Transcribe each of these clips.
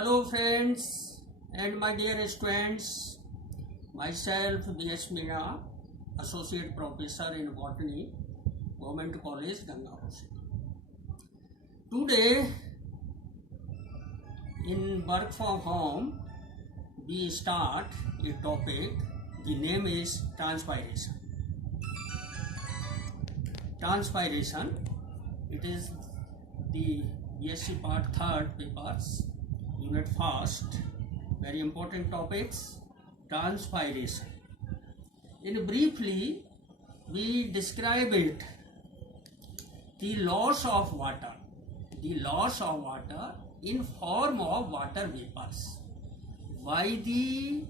Hello friends and my dear students, myself B.S. Meena, Associate Professor in Botany, Government College, Gangapur. Today in work from home, we start a topic, the name is transpiration. Transpiration, it is the BSc part 3rd papers. Unit first, very important topics, transpiration. In briefly, we describe it, the loss of water in form of water vapors by the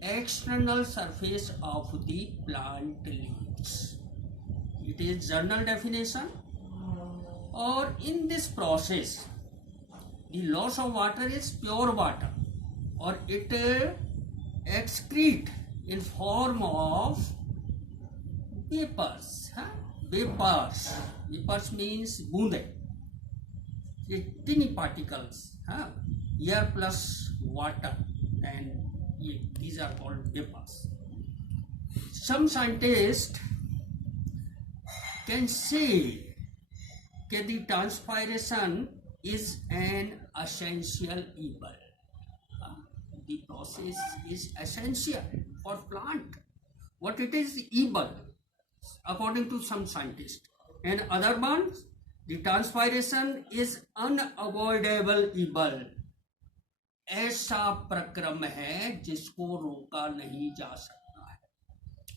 external surface of the plant leaves. It is general definition, or in this process, the loss of water is pure water, or it excrete in form of vapors. Vapors means boonde, tiny particles, air plus water, and these are called vapors. Some scientists can say that the transpiration is an essential evil. The process is essential for plant. What it is evil, according to some scientists, and other ones, the transpiration is unavoidable evil. ऐसा प्रक्रम है जिसको रोका नहीं जा सकता है.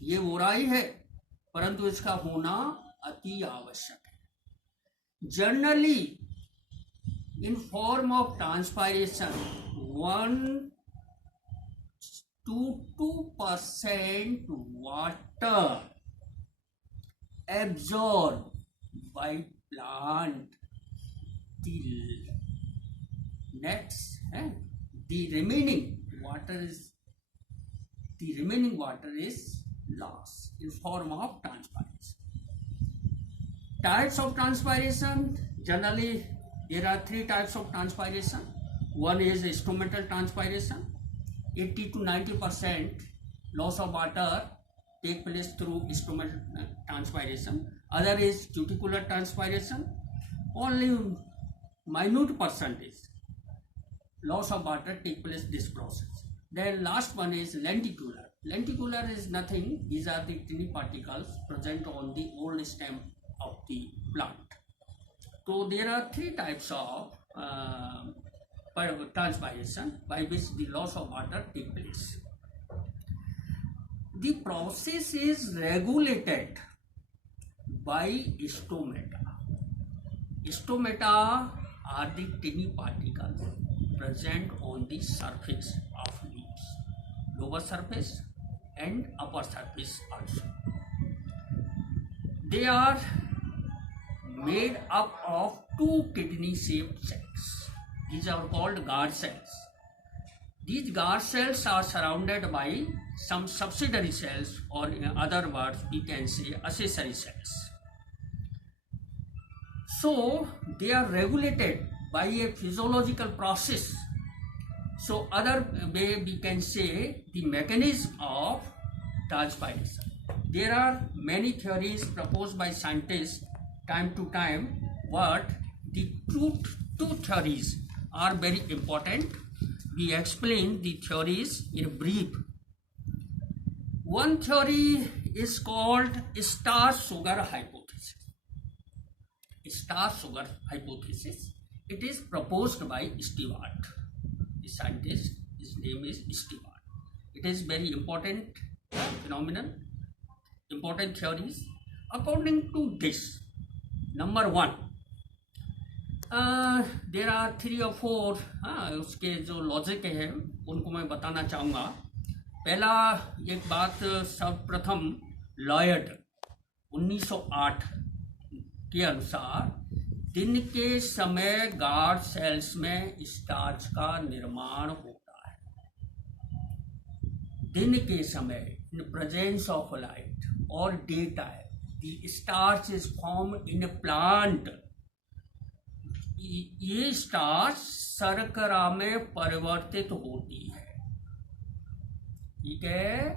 ये बुराई है, परंतु इसका होना अति आवश्यक है. Generally, in form of transpiration, 1 to 2% water absorbed by plant. The next, the remaining water is lost in form of transpiration. Types of transpiration, generally there are 3 types of transpiration. One is instrumental transpiration. 80 to 90% loss of water take place through instrumental transpiration. Other is cuticular transpiration. Only minute percentage loss of water take place this process. Then last one is lenticular. Lenticular is nothing. These are the tiny particles present on the old stem of the plant. So there are 3 types of transpiration by which the loss of water takes place. The process is regulated by stomata. Stomata are the tiny particles present on the surface of leaves, lower surface and upper surface also. They are made up of 2 kidney-shaped cells. These are called guard cells. These guard cells are surrounded by some subsidiary cells, or in other words, we can say accessory cells. So, they are regulated by a physiological process. So, other way we can say the mechanism of transpiration. There are many theories proposed by scientists time to time, but the two theories are very important. We explain the theories in brief. One theory is called starch sugar hypothesis. Starch sugar hypothesis. It is proposed by Stewart. The scientist, his name is Stewart. It is very important phenomenon, important theories. According to this, number 1, there are 3 or 4 उसके जो logic है उनको मैं बताना चाहूँगा. पहला एक बात, सर्वप्रथम लॉयड 1908 के अनुसार दिन के समय गार्ड सेल्स में स्टार्च का निर्माण होता है. दिन के समय, इन प्रेजेंस ऑफ लाइट और day time, the starch is formed in a plant ये स्टार्च शर्करा में परिवर्तित होती है, ठीक है।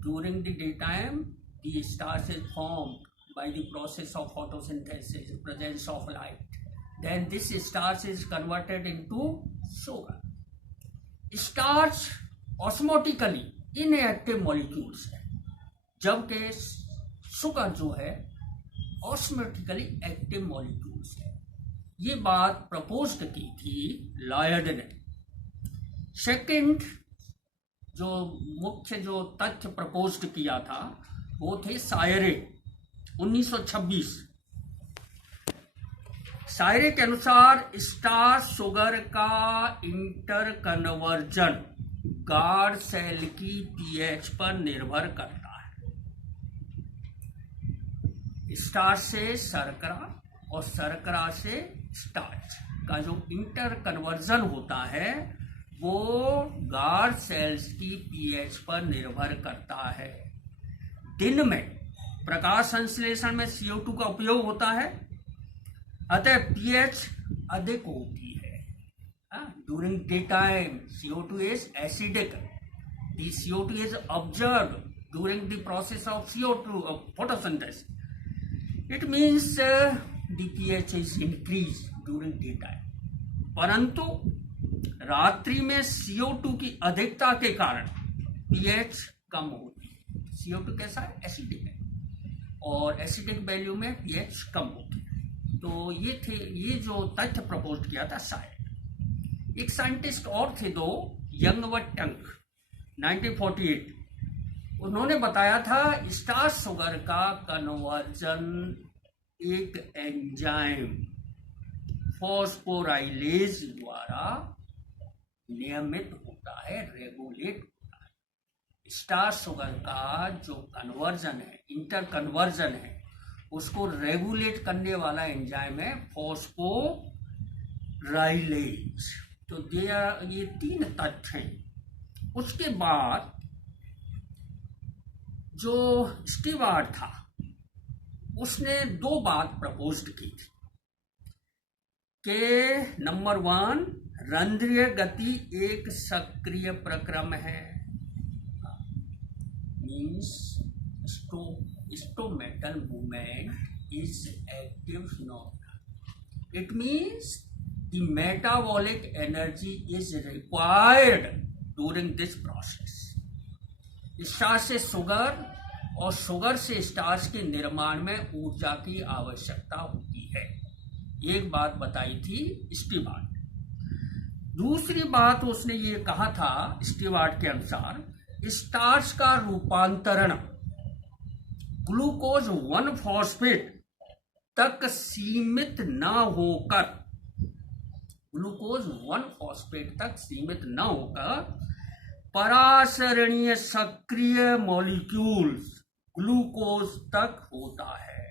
During the day time the starch is formed by the process of photosynthesis, presence of light, then this starch is converted into sugar. Starch osmotically inactive molecules है, जबकि शुगर जो है ऑस्मोटिकली एक्टिव मॉलिक्यूल्स है। ये बात propose की थी Lloyd ने। सेकंड जो मुख्य जो तथ्य प्रपोज किया था वो थे सायरे 1926। सायरे के अनुसार स्टार्च शुगर का इंटर कन्वर्जन गाढ़ सेल की पीएच पर निर्भर करता है। स्टार्च से शर्करा और शर्करा से स्टार्च का जो इंटर कन्वर्जन होता है वो गाढ़ सेल्स की पीएच पर निर्भर करता है। दिन में प्रकाश संश्लेषण में CO2 का उपयोग होता है, अतः पीएच अधिक होती है। During day time CO2 is acidic, the CO2 is observed during the process of CO2 photosynthesis, it means the pH is increase during day time. परंतु रात्रि में CO2 की अधिकता के कारण पीएच कम होती है। CO2 कैसा है? एसिडिक है, और एसिडिक वैल्यू में पीएच कम होती है। तो ये जो तथ्य प्रपोज किया था शायद। एक साइंटिस्ट और थे दो, यंग व टंक 1948, उन्होंने बताया था स्टार्च शुगर का कन्वर्जन एक एंजाइम फॉस्फोराइलेज द्वारा नियमित होता है, रेगुलेट होता है। स्टार्च शुगर का जो कन्वर्जन है, इंटर कन्वर्जन है, उसको रेगुलेट करने वाला एंजाइम है फॉस्फोराइलेज। तो ये 3 तथ्य हैं। उसके बाद जो स्टीवार्ट था उसने 2 बात प्रपोज की थी कि नंबर 1, रंध्रीय गति एक सक्रिय प्रक्रम है, means stomatal movement is active phenomena. It means the metabolic energy is required during this process. Starch से शुगर और शुगर से स्टार्च के निर्माण में ऊर्जा की आवश्यकता होती है। एक बात बताई थी स्टीवार्ट। दूसरी बात उसने ये कहा था स्टीवार्ट के अनुसार, स्टार्च का रूपांतरण ग्लूकोज 1-फॉस्फेट तक सीमित न होकर, ग्लूकोज 1-फॉस्फेट तक सीमित न होकर परासरणीय सक्रिय मॉलिक्यूल्स ग्लूकोज तक होता है।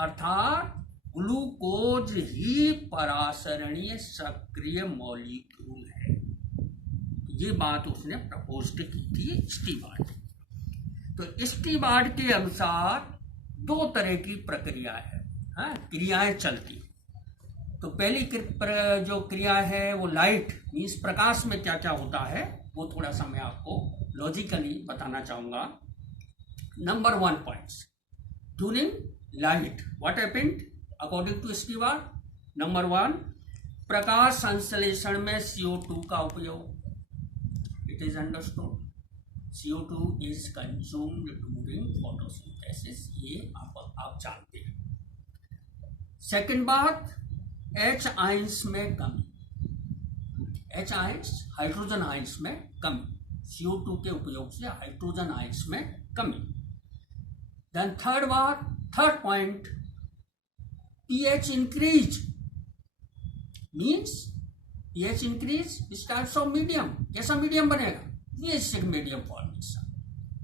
अर्थात ग्लूकोज ही परासरणीय सक्रिय मॉलिक्यूल है। ये बात उसने प्रपोज की थी स्टीवार्ट। तो स्टीवार्ट के अनुसार 2 तरह की प्रक्रिया है, क्रियाएं चलती। तो पहली जो क्रिया है वो लाइट मीन्स प्रकाश में क्या क्या होता है वो थोड़ा सा मैं आपको लॉजिकली बताना चाहूंगा। Number 1 points during light what happened according to Stewart. Number 1, प्रकाश संश्लेषण में CO2 का उपयोग। It is understood CO2 is consumed during photosynthesis, ये आप जानते हैं। सेकंड बात, H आयंस में कमी, H आयंस हाइड्रोजन आयंस में कमी, CO2 के उपयोग से हाइड्रोजन आयंस में कमी। Then third point, pH increase, means pH increase starts of medium. कैसा मीडियम बनेगा? Basic medium formation,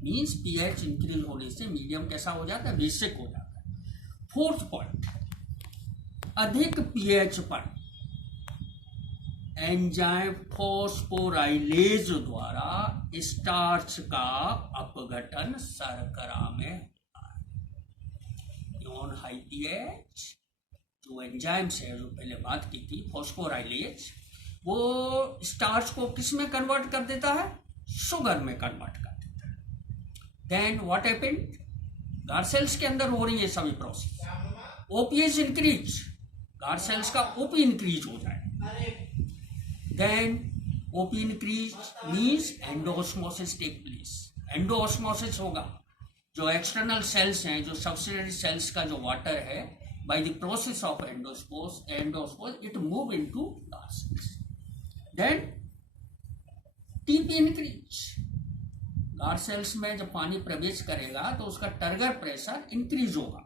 means PH increase होने से मीडियम कैसा हो जाता है? बेसिक हो जाता है। 4th पॉइंट, अधिक पीएच पर एंजाइम फॉस्फोराइलेज द्वारा स्टार्च का अपघटन शर्करा में होता है। ऑन हाई पीएच जो एंजाइम्स है, जो पहले बात की थी, फॉस्फोराइलेज, वो स्टार्च को किस में कन्वर्ट कर देता है? शुगर में कन्वर्ट कर देता है। Then what happened? Guard cells के अंदर हो रही है सभी process. OPs increase, guard cells का ओपी इंक्रीज हो जाए। Then OP increase means endosmosis take place. Endosmosis होगा, जो एक्सटर्नल सेल्स हैं, जो सब्सिडियरी सेल्स का जो वाटर है, by the process of endosmosis it move into guard cells. then TP increase, guard cells में जब पानी प्रवेश करेगा तो उसका टर्गर प्रेशर इंक्रीज होगा।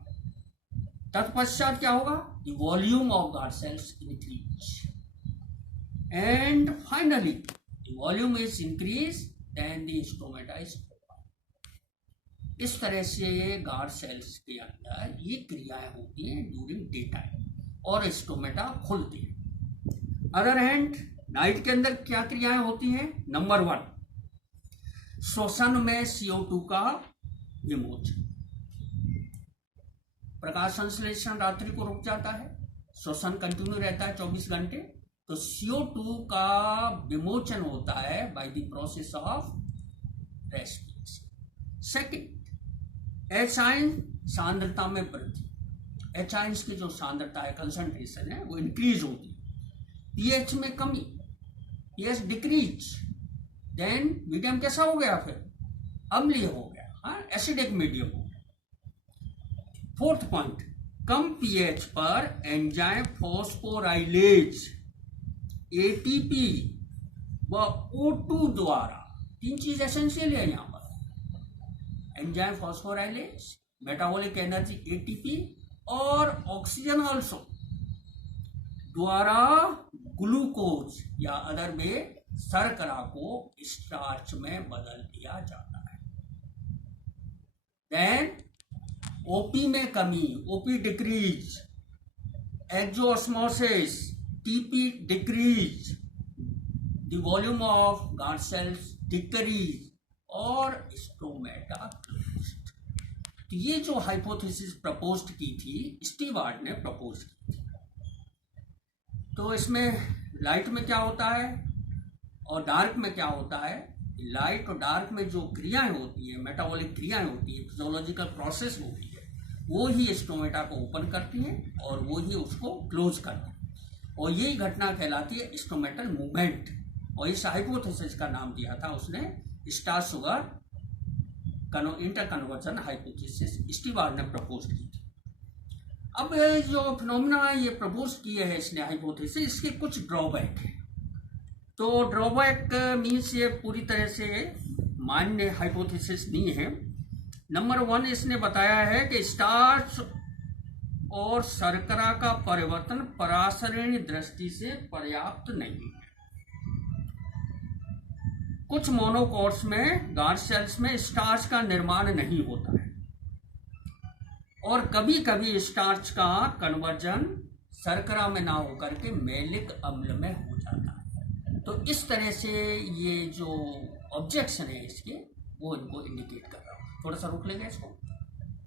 तत्पश्चात क्या होगा? the volume of guard cells increase and finally the volume is increased then the stomata is open। इस तरह से गार्ड सेल्स के अंदर ये क्रियाएं होती हैं ड्यूरिंग डे टाइम और स्टोमेटा खुलते हैं। अदर हैंड नाइट के अंदर क्या क्रियाएं होती हैं? नंबर 1, श्वसन में CO2 का विमोचन। प्रकाश संश्लेषण रात्रि को रुक जाता है, श्वसन कंटिन्यू रहता है 24 घंटे, तो CO2 का विमोचन होता है by the process of respiration. Second, H ion सांद्रता में वृद्धि। एच आयंस की जो सांद्रता है, कंसंट्रेशन है, वो इंक्रीज होती है। पीएच में कमी, पीएच डिक्रीज। देन मीडियम कैसा हो गया? फिर अम्लीय हो गया, हाँ, एसिडिक मीडियम हो गया। फोर्थ पॉइंट, कम पीएच पर एंजाइम फॉस्फोराइलेज एटीपी व O2 द्वारा, 3 चीज एसेंशियल है यहाँ पर, enzyme phosphorylase, metabolic energy ATP और ऑक्सीजन ऑल्सो द्वारा ग्लूकोज या अदर में शर्करा को स्टार्च में बदल दिया जाता है। देन ओपी में कमी, OP decrease, exosmosis, TP decrease, the volume of guard cells decrease और स्टोमेटा क्लोज्ड। तो ये जो हाइपोथेसिस प्रपोज्ड की थी, स्टीवार्ड ने प्रपोज की थी। तो इसमें लाइट में क्या होता है और डार्क में क्या होता है? लाइट और डार्क में जो क्रियाएं होती है, मेटाबॉलिक क्रियाएं होती है, फिजियोलॉजिकल प्रोसेस होती है, वो ही स्टोमेटा को ओपन करती हैं और वो ही उसको क्लोज करती है, और यही घटना कहलाती है स्टोमेटल मूवमेंट। और इस हाइपोथेसिस का नाम दिया था उसने starch sugar interconversion hypothesis, steward ने प्रपोज की थी। अब जो फिनोमिना है ये प्रपोज किए है इसने हाइपोथेसिस, इसके कुछ ड्रॉबैक है। तो ड्रॉबैक मीन्स ये पूरी तरह से मान्य हाइपोथेसिस नहीं है। नंबर 1, इसने बताया है कि स्टार्च और शर्करा का परिवर्तन परासरणीय दृष्टि से पर्याप्त नहीं है। कुछ मोनोकोट्स में, गार्ड सेल्स में स्टार्च का निर्माण नहीं होता है और कभी कभी स्टार्च का कन्वर्जन शर्करा में ना होकर के मैलिक अम्ल में हो जाता है। तो इस तरह से ये जो ऑब्जेक्शन है इसके, वो इनको इंडिकेट कर रहा हूँ। थोड़ा सा रुक लेंगे इसको।